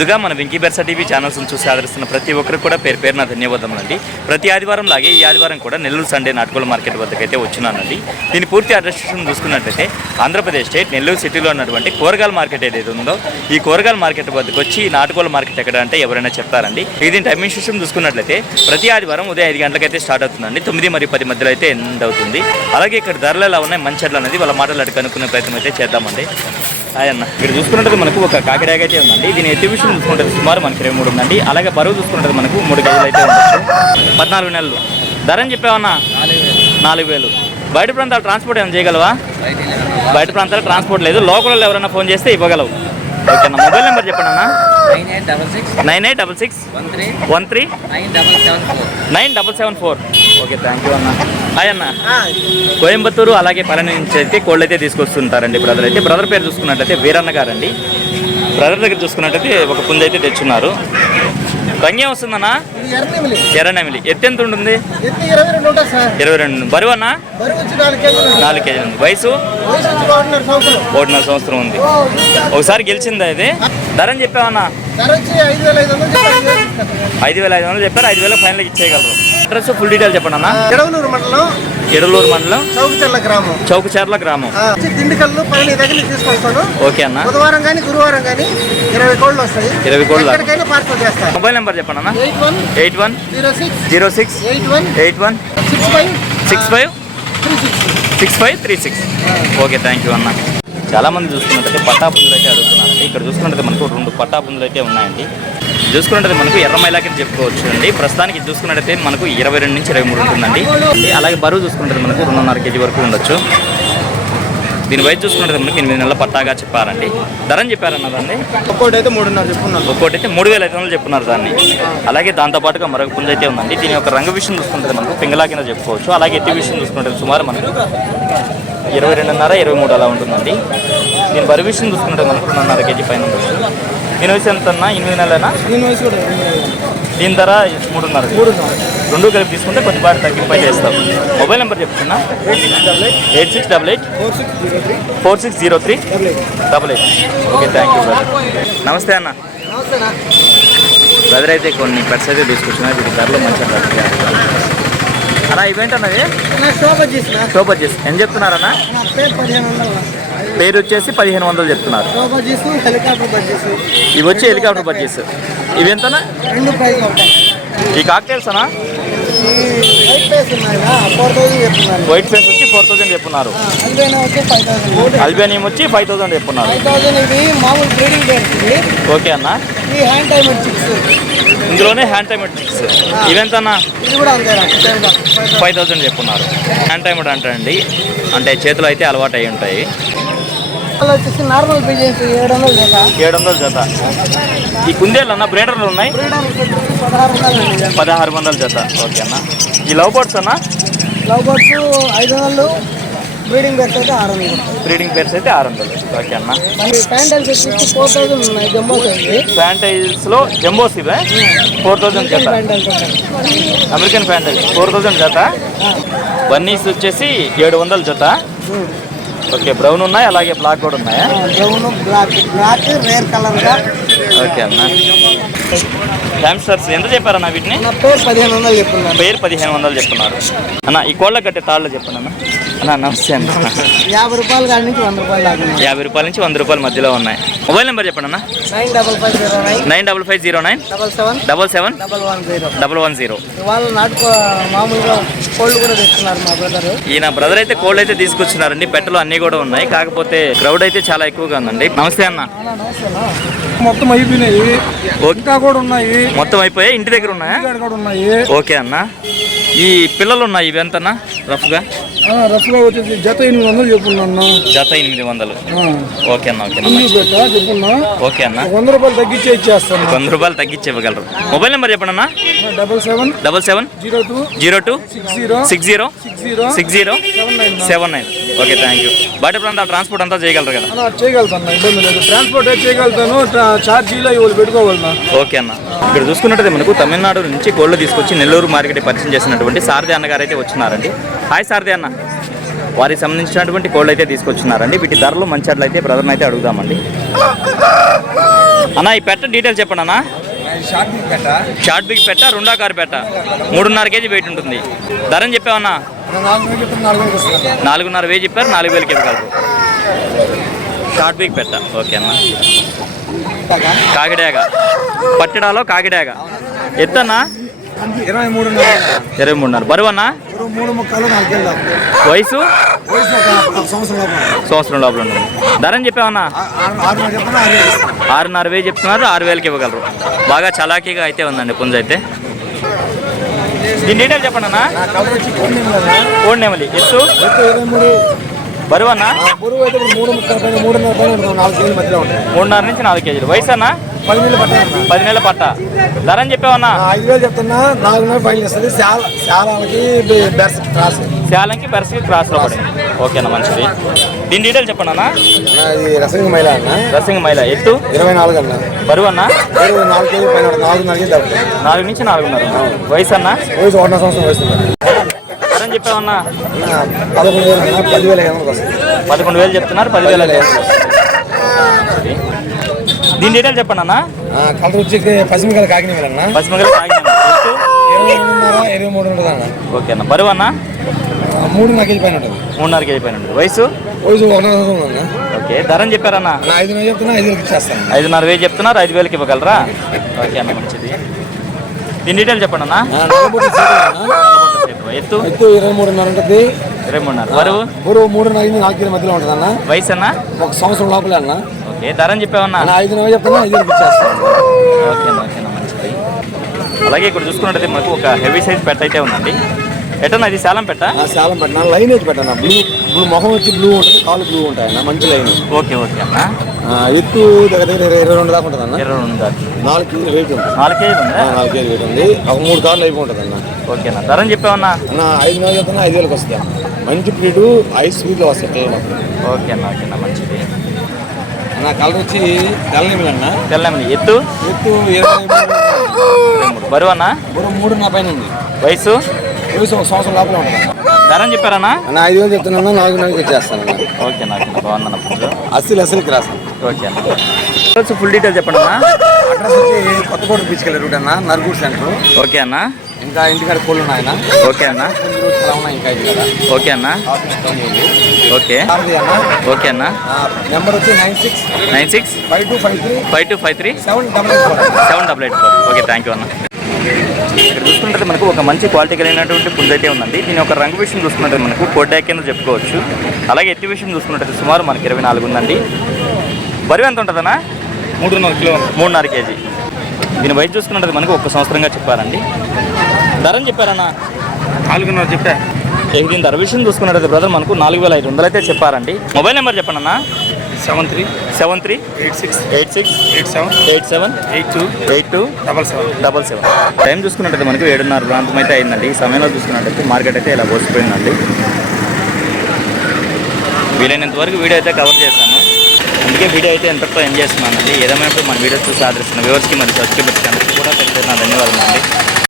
ముందుగా మన Venky బెర్సా TV channels చూసి ఆదరిస్తున్న ప్రతి ఒక్కరికి కూడా పేరు పేరున ధన్యవాదములండి. ప్రతి ఆదివారం లాగే ఈ ఆదివారం కూడా నెల్లూరు సండే నాటుకోళ్ల మార్కెట్ వద్దకైతే వచ్చినానండి. దీని పూర్తి అడ్రస్ చూసుకున్నట్లయితే ఆంధ్రప్రదేశ్ స్టేట్ నెల్లూరు సిటీలో ఉన్నటువంటి కూరగాయల మార్కెట్ ఏదైతే ఉందో ఈ కూరగాయల మార్కెట్ వద్దకు వచ్చి నాటుకోళ్ల మార్కెట్ ఎక్కడ అంటే ఎవరైనా చెప్తారండి. దీని టైమింగ్ సిస్టమ్ చూసుకున్నట్లయితే ప్రతి ఆదివారం ఉదయం 5 గంటలకైతే స్టార్ట్ అవుతుందండి. 9 మరియు 10 మధ్యలో అయితే ఎండ్ అవుతుంది. అలాగే ఇక్కడ ధరలు ఎలా ఉన్నాయి మంచెడ్లు అనేది వాళ్ళ మాటలు అడిగి కనుక్కునే ప్రయత్నం అయితే చేద్దామండి. అన్న ఇక్కడ చూసుకున్నట్టు మనకు ఒక కాకిడాగ అయితే ఉందండి. దీని ఎత్తివిషన్ చూసుకుంటుంది సుమారు మనకి 23 ఉందండి. అలాగే బరువు చూసుకుంటుంది మనకు 3 కేజీలు అయితే ఉండొచ్చు. 14 నెలలు. ధర అని చెప్పావన్నా 4,000. బయట ప్రాంతాలు ట్రాన్స్పోర్ట్ ఏమైనా చేయగలవా? బయట ప్రాంతాలు ట్రాన్స్పోర్ట్ లేదు. లోకల్లో ఎవరైనా ఫోన్ చేస్తే ఇవ్వగలవు. ఓకే అన్న. మొబైల్ నెంబర్ చెప్పండి అన్న. 9866139774. ఓకే, థ్యాంక్ యూ అన్న. హాయ్ అన్న. కోయంబత్తూరు అలాగే పళని నుంచి అయితే కోళ్ళు అయితే తీసుకొస్తుంటారండి బ్రదర్ అయితే. బ్రదర్ పేరు చూసుకున్నట్లయితే వీరన్న గారండి. బ్రదర్ దగ్గర చూసుకున్నట్లయితే ఒక పుంజ అయితే తెచ్చున్నారు. రంగే వస్తుందన్నా? ఎర్రనెమిలి. ఎత్తు ఎంత ఉంటుంది? 22. బరువు అన్న 4 కేజీలు ఉంది. వయసు 1.5 సంవత్సరం ఉంది. ఒకసారి గెలిచిందా ఇది? ధర అని చెప్పావన్నా? 5,500 చెప్పారు. 5,000 ఫైనల్ ఇచ్చేయగలరు. అడ్రస్ ఫుల్ డీటెయిల్ చెప్పండి అన్న. ఎడలూరు మండలం చౌకచర్ల గ్రామం. దిండుకల్లు పళని దగ్గర తీసుకొస్తాను. ఓకే అన్న. బుధవారం కానీ గురువారం కానీ 20 కోళ్ళు వస్తాయి. 20 కోళ్ళు పార్సల్ చేస్తాను. మొబైల్ నెంబర్ చెప్పండి అన్న. 810681653536. ఓకే, థ్యాంక్ యూ అన్న. చాలా మంది చూసుకున్నట్టయితే పట్టా పుంజులు అయితే అడుగుతున్నారండి. ఇక్కడ చూసుకున్నట్టయితే మనకు 2 పట్టా పుంజులు అయితే ఉన్నాయండి. చూసుకున్నట్టయితే మనకు ఎర్రమైలాకి చెప్పుకోవచ్చు అండి. ప్రస్తుతానికి చూసుకున్నట్టయితే మనకు 22 నుంచి 23 ఉంటుందండి. అలాగే బరువు చూసుకున్నట్టు మనకు 2.5 కేజీ వరకు ఉండొచ్చు. దీని వయసు చూసుకున్నట్టు మనకి 8 నెలల పట్టాగా చెప్పారండి. ధర అని చెప్పారన్న దాన్ని? ఒక్కోటి అయితే 3.5 చెప్పుకున్నాను. ఒక్కోటి అయితే 3,500 చెప్పున్నారు దాన్ని. అలాగే దాంతోపాటుగా మరొక పుంజ అయితే ఉందండి. దీని యొక్క రంగు విషయం చూసుకుంటే మనకు పింగళా కింద చెప్పుకోవచ్చు. అలాగే ఎత్తి విషయం చూసుకుంటే సుమారు మనకు 22.5, 23 అలా ఉంటుందండి. దీని బరువు విషయం చూసుకుంటే మనకు 2.5 కేజీ పైన ఉండొచ్చు. దీని వయసు ఎంత అన్నా? 8 నెలలైనా? దీని వయసు కూడా. దీని ధర 3.5. 2 కలిపి తీసుకుంటే కొద్దిపాటి తగ్గింపై చేస్తాం. మొబైల్ నెంబర్ చెప్తున్నా 8688460388. Okay, thank you brother. నమస్తే అన్న. బ్రదర్ అయితే కొన్ని పెట్స్ అయితే తీసుకొచ్చినా వీటి ధరలో మంచిగా అలా ఈవెంట్ అన్నది షోబజ్జీస్ ఎంత చెప్తున్నారన్నా? పేరు వచ్చేసి 1,500 చెప్తున్నారు. ఇవి వచ్చి హెలికాప్టర్ బడ్జెస్. ఇవి ఎంతనా? ఈ కాక్టైల్స్ అన్నా? వైట్ ఫేస్ వచ్చి 4,000 చెప్తున్నారు. అల్బేనియం వచ్చి 5,000 చెప్తున్నారు. ఓకే అన్న. ఇందులోనే హ్యాండ్ టైమర్ చిక్స్. ఇవెంతన్నా? 5,000 చెప్తున్నారు. హ్యాండ్ టైమర్ అంటారండి, అంటే చేతులు అయితే అలవాటు అయి ఉంటాయి. నార్మల్ 700 జత. ఈ కుందేళ్ళు అన్న బ్రీడర్లు ఉన్నాయి 1,600 జత. ఓకే అన్న. ఈ లవ్ బర్డ్స్ అన్న? Love birds 500. బ్రీడింగ్ పేర్స్ అయితే 600. బ్రీడింగ్ పేర్స్ అయితే 600. ఓకే అన్న. ఫ్యాంటైల్స్ 4,000 ఉన్నాయి. జంబోస్ ఫ్యాంటైల్స్ లో జంబోస్ ఇవే 4,000 జత. అమెరికన్ ఫ్యాంటైల్స్ 4,000 జత. బన్నీస్ వచ్చేసి 700 జత. ఓకే, బ్రౌన్ ఉన్నాయి అలాగే బ్లాక్ కూడా ఉన్నాయా? బ్రౌన్, బ్లాక్ రేర్ కలర్ గా. ఓకే అన్న. హ్యామ్స్టర్స్ ఎంత చెప్పారన్న వీటిని? పేరు 1,500 చెప్తున్నారు. పేరు 1,500 చెప్తున్నారు అన్న. ఈ కోళ్ళ కట్టే తాళ్ళు చెప్పండి అన్న. అన్న నమస్తే అన్న. 50 రూపాయలు కాడి నుంచి 100 రూపాయలు దాకా. 50 రూపాయల నుంచి 100 రూపాయల మధ్యలో ఉన్నాయి. మొబైల్ నెంబర్ చెప్పండి అన్న. 95509 7777 వాళ్ళు నాటుకో మామూలుగా కోళ్ళు కూడా తెచ్చుకున్నారు మా బ్రదర్. ఈయన బ్రదర్ అయితే కోళ్ళు అయితే తీసుకొచ్చినారండి. పెట్టలు అన్ని కూడా ఉన్నాయి, కాకపోతే క్రౌడ్ అయితే చాలా ఎక్కువగా ఉందండి. నమస్తే అన్న. మొత్తం అయిపోయినాయి. ఇంకా కూడా ఉన్నాయి. మొత్తం అయిపోయాయి. ఇంటి దగ్గర ఉన్నాయా? ఉన్నాయి. ఓకే అన్న. ఈ పిల్లలు ఉన్నాయి ఇవి ఎంతన్నా రఫ్గా? రఫ్గా వచ్చేసి జత 800 చెప్పున్నా. జత 800. ఓకే అన్న. ఓకే చెప్పున్నా. ఓకే అన్న. 100 రూపాయలు తగ్గించి ఇచ్చేస్తాను. 100 రూపాయలు తగ్గించి ఇవ్వగలరు. మొబైల్ నెంబర్ చెప్పండి అన్న. 777702606079. Okay, thank you. బయట ప్రాంతాల ట్రాన్స్పోర్ట్ అంతా చేయగలరు కదా? చేయగలుగుతాను, ఇబ్బంది లేదు. ట్రాన్స్పోర్ట్ చేయగలుగుతాను. ఛార్జీలో ఇవాళ పెట్టుకోవాలన్నా. ఓకే అన్న. ఇక్కడ చూసుకున్నట్టు మనకు తమిళనాడు నుంచి కోళ్ళు తీసుకొచ్చి నెల్లూరు మార్కెట్ పరిచయం చేసినటువంటి సారథి అన్నగారు అయితే వచ్చినారండి. హాయ్ సారథి అన్న. వారికి సంబంధించినటువంటి కోళ్ళు అయితే తీసుకొచ్చినారండి. వీటి ధరలు మంచి అయితే బ్రదర్ని అయితే అడుగుదామండి. అన్న ఈ పెట్ట డీటెయిల్స్ చెప్పండి అన్న. షార్ట్ బిగ్ పెట్ట, రెండో కారు పెట్ట, 3.5 కేజీ వెయిట్ ఉంటుంది. ధరని చెప్పావన్నా? 4,500 చెప్పారు, 4,000కి ఇవ్వగలరు. షార్ట్ బిగ్ పెట్ట. ఓకే అన్న. కాకిడాగ పట్టడాలో కాకిడాగ. ఎత్తన్నా? 23.5. బరువు అన్న? 3.3 వయసు సంవత్సరం సంవత్సరం లోపల ఉంటుంది. ధరని చెప్పావన్నా? 6,500 చెప్తున్నారు, 6,000కి ఇవ్వగలరు. బాగా చలాకీగా అయితే ఉందండి పుంజ అయితే. దీని డీటెయిల్ చెప్పండి అన్న. కోడి నెమలి. ఎత్తు? బరువు అన్న? 3.5 నుంచి 4 కేజీలు. వయసు అన్న? 10 నెలల పట్ట. ధరని చెప్పావన్నా? 5,000 చెప్తున్నా. 4,000 ఫైల్ ఇస్తుంది. శాలంకి బెర్స్కి క్రాస్లో పడింది. ఓకేనా, మంచిది. దీని డీటెయిల్ చెప్పండి అన్న. రసింగ్ మైల అన్న. రసింగ్ మైల. ఎత్తు? 24 అన్న. బరువు అన్న? 4 కేజీ పైన 4 నుంచి 4.5. వయసు అన్న? వయసు 1 సంవత్సరం వయసు. ధరని చెప్పావన్నా? 11,000 10,000 11,000 చెప్తున్నారు, 10,000. దీని డీటెయిల్ చెప్పండి అన్న. కలర్ వచ్చి పసిమిగల కాకినాడ అన్న. పసిమగల కాకినాడ. 23 ఉంటుంది అన్న. ఓకే అన్న. బరువు అన్న? 3.5 కేజీ పైన ఉంటుంది. 3.5 కేజీ పైన ఉంటుంది. వయసు? వయసు 1 సంవత్సరం అన్న. ఓకే. ధరని చెప్పారన్న? 5,000 చెప్తున్నా. 5,000 ఇచ్చేస్తాను. 5,500 చెప్తున్నారు, 5,000కి ఇవ్వగలరా? ఓకే అన్న, మంచిది. దీని డీటెయిల్ చెప్పండి అన్న. ఎత్తు? 23.5 ఉంటుంది. 23.5. బరువు? 3.5 నుంచి 4 కేజీ మధ్యలో ఉంటుంది అన్న. వయసు అన్న? 1 సంవత్సరం లోపలే అన్న. ఓకే. ధరని చెప్పావన్నా? 5,000 చెప్తున్నా. 5,000 ఇచ్చేస్తాను. ఓకేనా, ఓకేనా, మంచిది. అలాగే ఇక్కడ చూసుకున్నట్టయితే మనకు ఒక హెవీ సైజ్ పెట్ట అయితే ఉందండి. ఎటన్నా ఇది శాలం పెట్ట? శాలం పెట్టిన లైన్ వేసి పెట్టాను. బ్లూ మొహం వచ్చి బ్లూ ఉంటుంది, కాలు బ్లూ ఉంటాయి అన్న. మంచి లైన్. ఓకే ఓకే అన్న. ఎత్తు దగ్గర 22 దాకా ఉంటుంది అన్న. 22 దాకా. 4 కేజీలు వెయిట్ ఉంటుంది. 4 కేజీలు ఉందా? 4 కేజీలు వెయిట్ ఉంది. ఒక 3 కార్లు అయిపోతుంది అన్న. ఓకేనా. ధరని చెప్పావన్నా? అన్న 5,000 చెప్తున్నా. 5,000కి వస్తాయి అన్న. మంచి బ్రీడు, ఐస్ స్వీట్లో వస్తాయి. ఓకే అన్న, ఓకేనా, మంచిది. నా కలర్ వచ్చి తెల్లనిమిలి అన్న. తెల్లనిమిలి. ఎత్తు? ఎత్తు 23. బరువు అన్న? 3 పైన ఉంది. వయసు? వయసు 1 సంవత్సరం లోపల ఉంటుంది. ధరని చెప్పారన్నా? అన్న 5,000 చెప్తున్నా. 4,000 ఇచ్చేస్తాను అన్న. ఓకేనా, ఓకేనా, బాగుందన్న పుంజు. అస్సలకి రాస్తాను. ఓకే అన్న. ఫుల్ డీటెయిల్ చెప్పండి అన్న. అడ్రస్ వచ్చి కొత్తకోట తీసుకెళ్ళే రూట్ అన్న. నర్గూడ్ సెంటర్. ఓకే అన్న. ఇంకా ఇంటికాడ కోళ్ళు ఉన్నాయన్న. ఓకే అన్న. చాలా ఉన్నాయి ఇంకా ఇది కదా. ఓకే అన్న. ఓకే ఓకే అన్న. నెంబర్ వచ్చి 96 5253 788 ఓకే, థ్యాంక్ యూ అన్న. ఇక్కడ చూసుకుంటే మనకు ఒక మంచి క్వాలిటీ కలిగినటువంటి పుంజ అయితే ఉందండి. దీని ఒక రంగు విషయం చూసుకున్నట్టు మనకు కోడ్డాక్ కింద చెప్పుకోవచ్చు. అలాగే ఎత్తి విషయం చూసుకున్నట్టు సుమారు మనకి 24 ఉందండి. బరువు ఎంత ఉంటుందన్నా? 3.5 కిలో. 3.5 కేజీ. దీని వయసు చూసుకున్నట్టు మనకు 1 సంవత్సరంగా చెప్పారండి. ధరని చెప్పారన్నా? 4,500 చెప్పా. దీని ధర విషయం చూసుకున్నట్టు బ్రదర్ మనకు 4,500 అయితే చెప్పారండి. మొబైల్ నెంబర్ చెప్పండి అన్న. 73 86 87 82 77. టైం చూసుకున్నట్టయితే మనకు 7:30 ప్రాంతం అయితే అయిందండి. ఈ సమయంలో చూసుకున్నట్టయితే మార్కెట్ అయితే ఇలా పోసిపోయిందండి. వీలైనంత వరకు వీడియో అయితే కవర్ చేశాను. అందుకే వీడియో అయితే ఎంతతో ఎంజాయ్ చేస్తున్నానండి. ఏదేమైనప్పుడు మన వీడియో చూసి ఆదరిస్తున్న వ్యూవర్స్కి మరియు సబ్స్క్రైబర్స్కి అందరికీ కూడా పెద్ద ధన్యవాదాలు అండి.